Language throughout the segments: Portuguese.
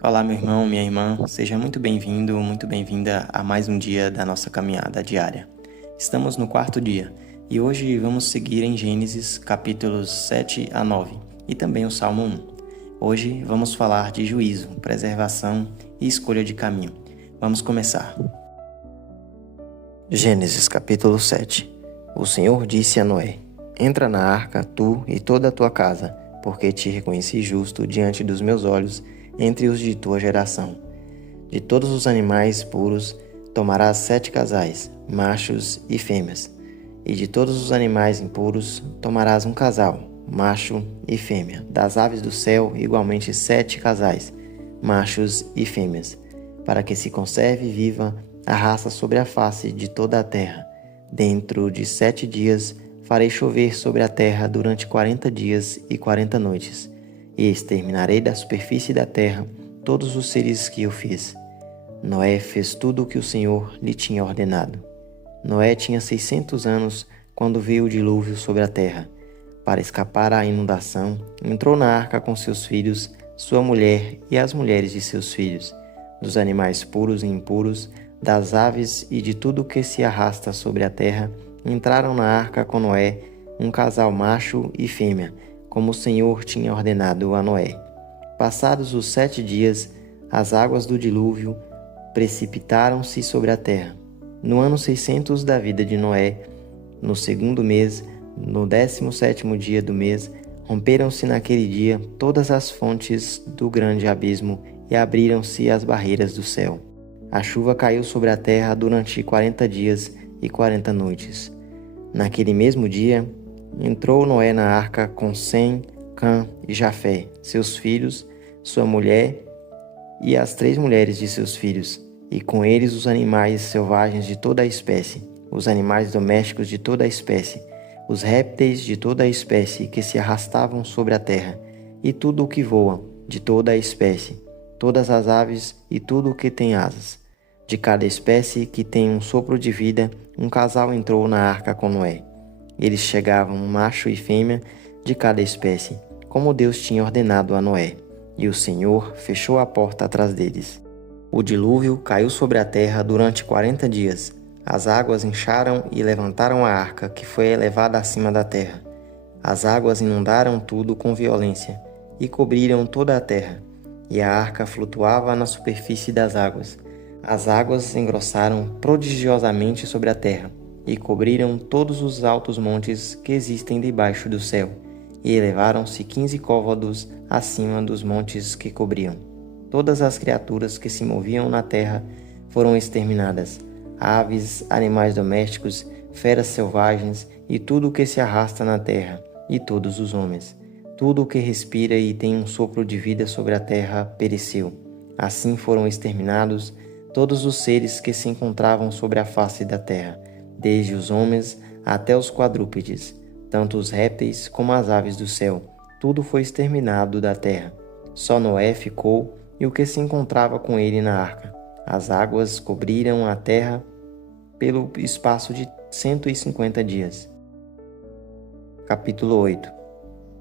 Olá, meu irmão, minha irmã, seja muito bem-vindo, muito bem-vinda a mais um dia da nossa caminhada diária. Estamos no quarto dia e hoje vamos seguir em Gênesis capítulos 7 a 9 e também o Salmo 1. Hoje vamos falar de juízo, preservação e escolha de caminho. Vamos começar. Gênesis capítulo 7. O Senhor disse a Noé: Entra na arca, tu e toda a tua casa, porque te reconheci justo diante dos meus olhos entre os de tua geração. De todos os animais puros tomarás 7 casais, machos e fêmeas, e de todos os animais impuros tomarás um casal, macho e fêmea. Das aves do céu, igualmente 7 casais, machos e fêmeas, para que se conserve viva a raça sobre a face de toda a terra. Dentro de 7 dias farei chover sobre a terra durante 40 dias e 40 noites, e exterminarei da superfície da terra todos os seres que eu fiz. Noé fez tudo o que o Senhor lhe tinha ordenado. Noé tinha 600 anos quando veio o dilúvio sobre a terra. Para escapar à inundação, entrou na arca com seus filhos, sua mulher e as mulheres de seus filhos, dos animais puros e impuros, das aves e de tudo o que se arrasta sobre a terra. Entraram na arca com Noé um casal macho e fêmea, como o Senhor tinha ordenado a Noé. Passados os 7 dias, as águas do dilúvio precipitaram-se sobre a terra. No ano 600 da vida de Noé, no segundo mês, no 17º dia do mês, romperam-se naquele dia todas as fontes do grande abismo e abriram-se as barreiras do céu. A chuva caiu sobre a terra durante 40 dias e 40 noites. Naquele mesmo dia, entrou Noé na arca com Sem, Cã e Jafé, seus filhos, sua mulher e as 3 mulheres de seus filhos, e com eles os animais selvagens de toda a espécie, os animais domésticos de toda a espécie, os répteis de toda a espécie que se arrastavam sobre a terra, e tudo o que voa, de toda a espécie, todas as aves e tudo o que tem asas. De cada espécie que tem um sopro de vida, um casal entrou na arca com Noé. Eles chegavam macho e fêmea de cada espécie, como Deus tinha ordenado a Noé, e o Senhor fechou a porta atrás deles. O dilúvio caiu sobre a terra durante 40 dias. As águas incharam e levantaram a arca, que foi elevada acima da terra. As águas inundaram tudo com violência e cobriram toda a terra, e a arca flutuava na superfície das águas. As águas engrossaram prodigiosamente sobre a terra e cobriram todos os altos montes que existem debaixo do céu, e elevaram-se 15 côvados acima dos montes que cobriam. Todas as criaturas que se moviam na terra foram exterminadas: aves, animais domésticos, feras selvagens e tudo o que se arrasta na terra, e todos os homens. Tudo o que respira e tem um sopro de vida sobre a terra pereceu. Assim foram exterminados todos os seres que se encontravam sobre a face da terra, desde os homens até os quadrúpedes, tanto os répteis como as aves do céu. Tudo foi exterminado da terra. Só Noé ficou e o que se encontrava com ele na arca. As águas cobriram a terra pelo espaço de 150 dias. Capítulo 8.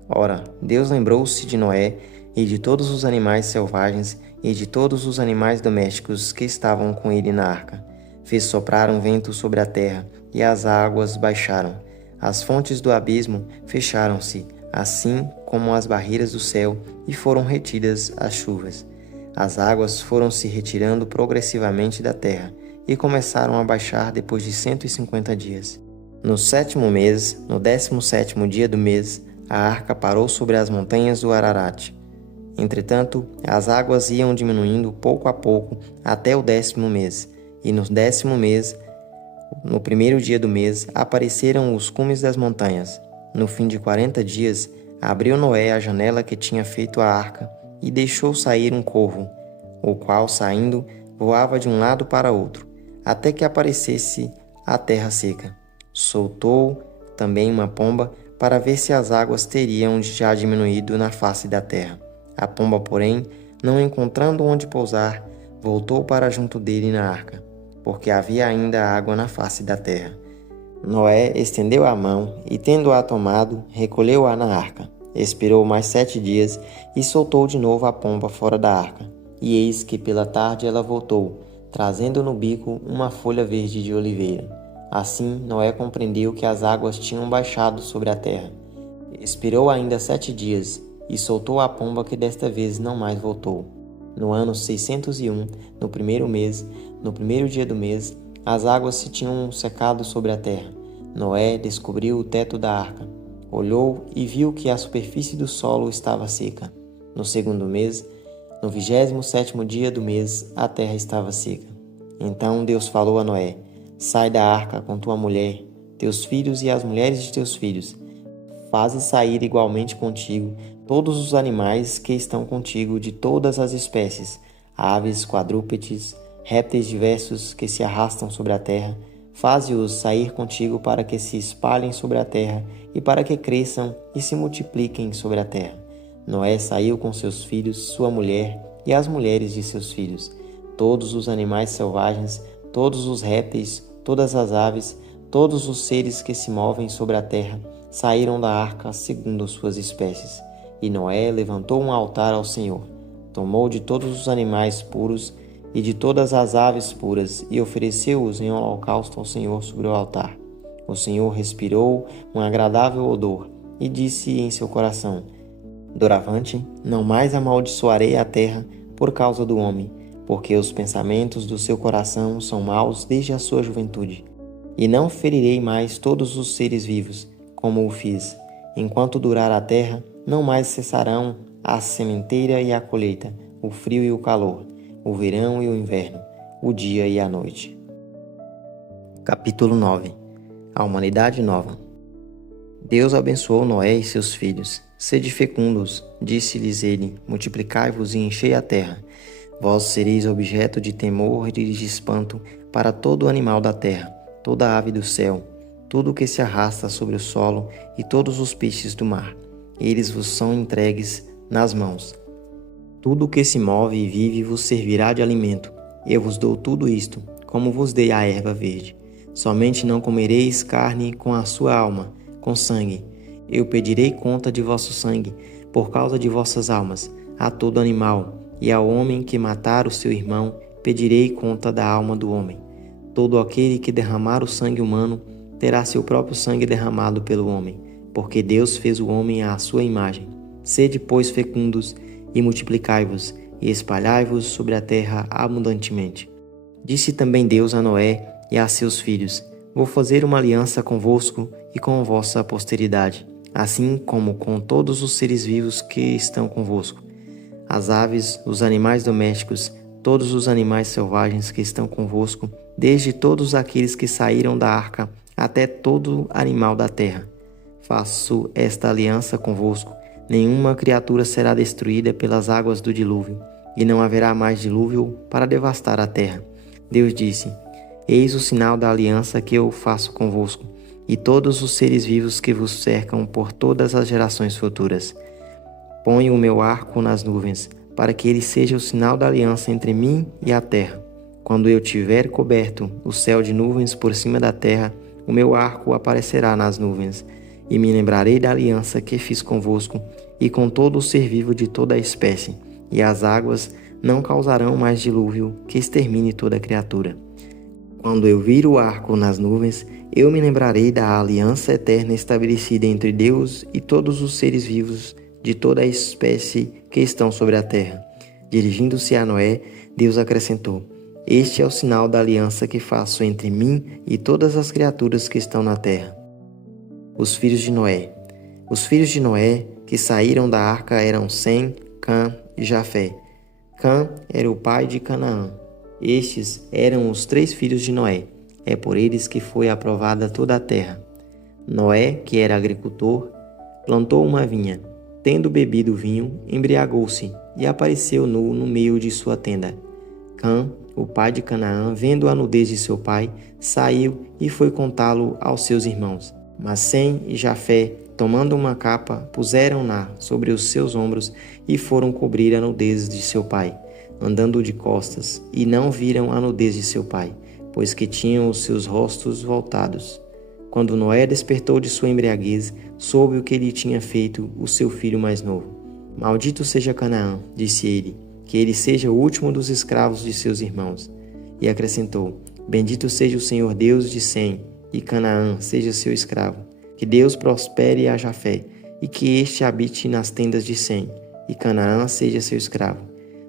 Ora, Deus lembrou-se de Noé e de todos os animais selvagens e de todos os animais domésticos que estavam com ele na arca. Fez soprar um vento sobre a terra, e as águas baixaram. As fontes do abismo fecharam-se, assim como as barreiras do céu, e foram retidas as chuvas. As águas foram se retirando progressivamente da terra, e começaram a baixar depois de 150 dias. No 7º mês, no 17º dia do mês, a arca parou sobre as montanhas do Ararat. Entretanto, as águas iam diminuindo pouco a pouco até o 10º mês, e no 10º mês, no 1º dia do mês, apareceram os cumes das montanhas. No fim de 40 dias, abriu Noé a janela que tinha feito a arca e deixou sair um corvo, o qual, saindo, voava de um lado para outro, até que aparecesse a terra seca. Soltou também uma pomba para ver se as águas teriam já diminuído na face da terra. A pomba, porém, não encontrando onde pousar, voltou para junto dele na arca, porque havia ainda água na face da terra. Noé estendeu a mão e, tendo-a tomado, recolheu-a na arca. Expirou mais 7 dias e soltou de novo a pomba fora da arca. E eis que pela tarde ela voltou, trazendo no bico uma folha verde de oliveira. Assim Noé compreendeu que as águas tinham baixado sobre a terra. Expirou ainda 7 dias, e soltou a pomba que desta vez não mais voltou. No ano 601, no primeiro mês, no primeiro dia do mês, as águas se tinham secado sobre a terra. Noé descobriu o teto da arca. Olhou e viu que a superfície do solo estava seca. No segundo mês, no 27º dia do mês, a terra estava seca. Então Deus falou a Noé: Sai da arca com tua mulher, teus filhos e as mulheres de teus filhos. Faze sair igualmente contigo todos os animais que estão contigo de todas as espécies, aves, quadrúpedes, répteis diversos que se arrastam sobre a terra. Faze-os sair contigo para que se espalhem sobre a terra e para que cresçam e se multipliquem sobre a terra. Noé saiu com seus filhos, sua mulher e as mulheres de seus filhos, todos os animais selvagens, todos os répteis, todas as aves, todos os seres que se movem sobre a terra, saíram da arca segundo suas espécies. E Noé levantou um altar ao Senhor. Tomou de todos os animais puros e de todas as aves puras e ofereceu-os em holocausto ao Senhor sobre o altar. O Senhor respirou um agradável odor e disse em seu coração: Doravante, não mais amaldiçoarei a terra por causa do homem, porque os pensamentos do seu coração são maus desde a sua juventude. E não ferirei mais todos os seres vivos, como o fiz. Enquanto durar a terra, não mais cessarão a sementeira e a colheita, o frio e o calor, o verão e o inverno, o dia e a noite. Capítulo 9. A humanidade nova. Deus abençoou Noé e seus filhos. Sede fecundos, disse-lhes ele, multiplicai-vos e enchei a terra. Vós sereis objeto de temor e de espanto para todo animal da terra, toda ave do céu, tudo o que se arrasta sobre o solo e todos os peixes do mar. Eles vos são entregues nas mãos. Tudo o que se move e vive vos servirá de alimento. Eu vos dou tudo isto, como vos dei a erva verde. Somente não comereis carne com a sua alma, com sangue. Eu pedirei conta de vosso sangue, por causa de vossas almas, a todo animal, e ao homem que matar o seu irmão, pedirei conta da alma do homem. Todo aquele que derramar o sangue humano, terá seu próprio sangue derramado pelo homem, porque Deus fez o homem à sua imagem. Sede, pois, fecundos, e multiplicai-vos, e espalhai-vos sobre a terra abundantemente. Disse também Deus a Noé e a seus filhos: Vou fazer uma aliança convosco e com vossa posteridade, assim como com todos os seres vivos que estão convosco, as aves, os animais domésticos, todos os animais selvagens que estão convosco, desde todos aqueles que saíram da arca até todo animal da terra. Faço esta aliança convosco: nenhuma criatura será destruída pelas águas do dilúvio, e não haverá mais dilúvio para devastar a terra. Deus disse: Eis o sinal da aliança que eu faço convosco, e todos os seres vivos que vos cercam por todas as gerações futuras. Ponho o meu arco nas nuvens, para que ele seja o sinal da aliança entre mim e a terra. Quando eu tiver coberto o céu de nuvens por cima da terra, o meu arco aparecerá nas nuvens, e me lembrarei da aliança que fiz convosco e com todo o ser vivo de toda a espécie, e as águas não causarão mais dilúvio que extermine toda criatura. Quando eu vir o arco nas nuvens, eu me lembrarei da aliança eterna estabelecida entre Deus e todos os seres vivos de toda a espécie que estão sobre a terra. Dirigindo-se a Noé, Deus acrescentou: Este é o sinal da aliança que faço entre mim e todas as criaturas que estão na terra. Os filhos de Noé. Os filhos de Noé que saíram da arca eram Sem, Cã e Jafé. Cã era o pai de Canaã. Estes eram os 3 filhos de Noé. É por eles que foi aprovada toda a terra. Noé, que era agricultor, plantou uma vinha. Tendo bebido o vinho, embriagou-se e apareceu nu no meio de sua tenda. Cã, o pai de Canaã, vendo a nudez de seu pai, saiu e foi contá-lo aos seus irmãos. Mas Sem e Jafé, tomando uma capa, puseram-na sobre os seus ombros e foram cobrir a nudez de seu pai, andando de costas, e não viram a nudez de seu pai, pois que tinham os seus rostos voltados. Quando Noé despertou de sua embriaguez, soube o que lhe tinha feito o seu filho mais novo. Maldito seja Canaã, disse ele, que ele seja o último dos escravos de seus irmãos. E acrescentou: Bendito seja o Senhor Deus de Sem, e Canaã seja seu escravo. Que Deus prospere a Jafé, e que este habite nas tendas de Sem, e Canaã seja seu escravo.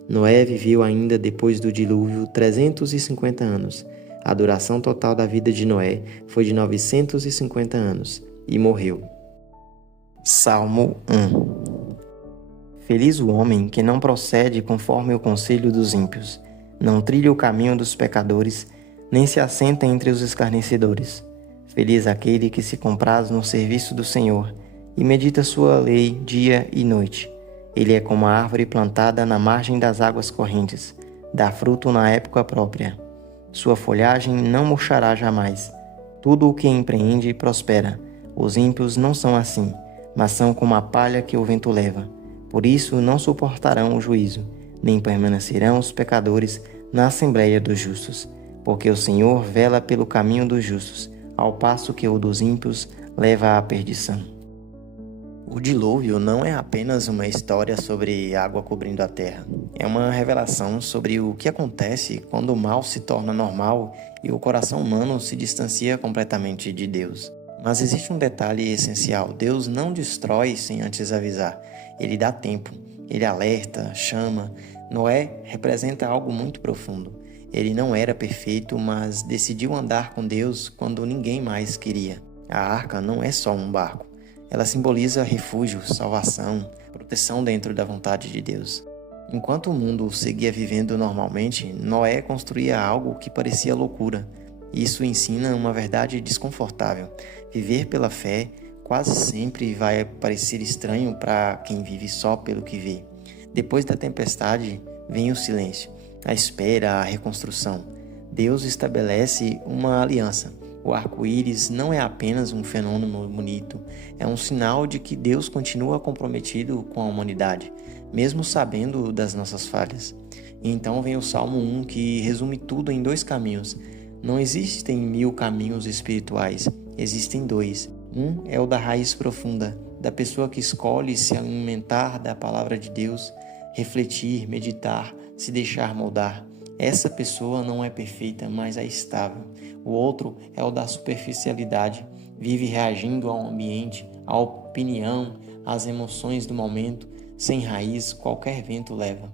Noé viveu ainda depois do dilúvio 350 anos. A duração total da vida de Noé foi de 950 anos, e morreu. Salmo 1. Feliz o homem que não procede conforme o conselho dos ímpios, não trilha o caminho dos pecadores, nem se assenta entre os escarnecedores. Feliz aquele que se compraz no serviço do Senhor e medita sua lei dia e noite. Ele é como a árvore plantada na margem das águas correntes, dá fruto na época própria. Sua folhagem não murchará jamais. Tudo o que empreende prospera. Os ímpios não são assim, mas são como a palha que o vento leva. Por isso não suportarão o juízo, nem permanecerão os pecadores na assembleia dos justos. Porque o Senhor vela pelo caminho dos justos, ao passo que o dos ímpios leva à perdição. O dilúvio não é apenas uma história sobre água cobrindo a terra. É uma revelação sobre o que acontece quando o mal se torna normal e o coração humano se distancia completamente de Deus. Mas existe um detalhe essencial: Deus não destrói sem antes avisar. Ele dá tempo, ele alerta, chama. Noé representa algo muito profundo. Ele não era perfeito, mas decidiu andar com Deus quando ninguém mais queria. A arca não é só um barco. Ela simboliza refúgio, salvação, proteção dentro da vontade de Deus. Enquanto o mundo seguia vivendo normalmente, Noé construía algo que parecia loucura. Isso ensina uma verdade desconfortável. Viver pela fé quase sempre vai parecer estranho para quem vive só pelo que vê. Depois da tempestade, vem o silêncio, a espera, a reconstrução. Deus estabelece uma aliança. O arco-íris não é apenas um fenômeno bonito, é um sinal de que Deus continua comprometido com a humanidade, mesmo sabendo das nossas falhas. E então vem o Salmo 1, que resume tudo em 2 caminhos. Não existem 1000 caminhos espirituais, existem 2. Um é o da raiz profunda, da pessoa que escolhe se alimentar da palavra de Deus, refletir, meditar, se deixar moldar. Essa pessoa não é perfeita, mas é estável. O outro é o da superficialidade, vive reagindo ao ambiente, à opinião, às emoções do momento, sem raiz, qualquer vento leva.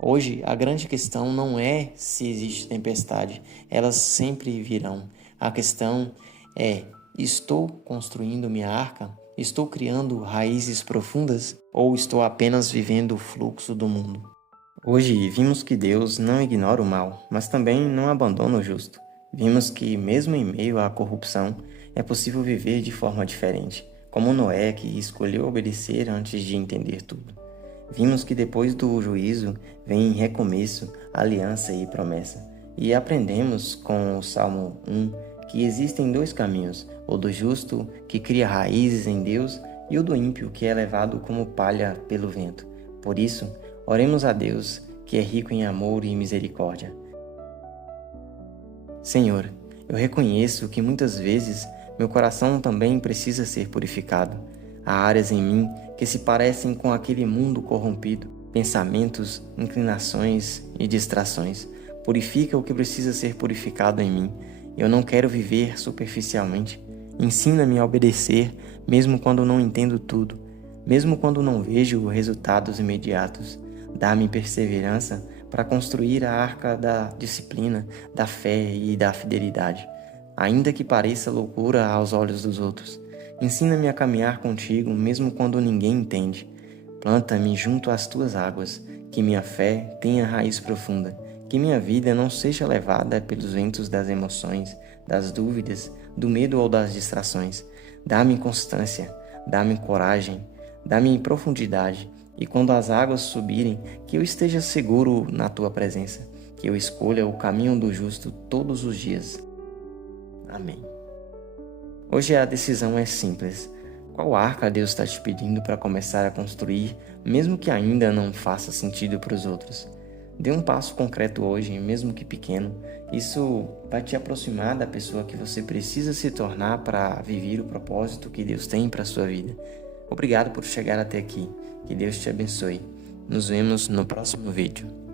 Hoje, a grande questão não é se existe tempestade, elas sempre virão. A questão é: estou construindo minha arca? Estou criando raízes profundas? Ou estou apenas vivendo o fluxo do mundo? Hoje vimos que Deus não ignora o mal, mas também não abandona o justo. Vimos que, mesmo em meio à corrupção, é possível viver de forma diferente, como Noé, que escolheu obedecer antes de entender tudo. Vimos que depois do juízo vem recomeço, aliança e promessa. E aprendemos com o Salmo 1 que existem 2 caminhos: o do justo, que cria raízes em Deus, e o do ímpio, que é levado como palha pelo vento. Por isso, oremos a Deus, que é rico em amor e misericórdia. Senhor, eu reconheço que muitas vezes meu coração também precisa ser purificado. Há áreas em mim que se parecem com aquele mundo corrompido, pensamentos, inclinações e distrações. Purifica o que precisa ser purificado em mim. Eu não quero viver superficialmente. Ensina-me a obedecer, mesmo quando não entendo tudo, mesmo quando não vejo resultados imediatos. Dá-me perseverança para construir a arca da disciplina, da fé e da fidelidade, ainda que pareça loucura aos olhos dos outros. Ensina-me a caminhar contigo, mesmo quando ninguém entende. Planta-me junto às tuas águas, que minha fé tenha raiz profunda, que minha vida não seja levada pelos ventos das emoções, das dúvidas, do medo ou das distrações. Dá-me constância, dá-me coragem, dá-me profundidade, e quando as águas subirem, que eu esteja seguro na tua presença, que eu escolha o caminho do justo todos os dias. Amém. Hoje a decisão é simples. Qual arca Deus está te pedindo para começar a construir, mesmo que ainda não faça sentido para os outros? Dê um passo concreto hoje, mesmo que pequeno. Isso vai te aproximar da pessoa que você precisa se tornar para viver o propósito que Deus tem para a sua vida. Obrigado por chegar até aqui. Que Deus te abençoe. Nos vemos no próximo vídeo.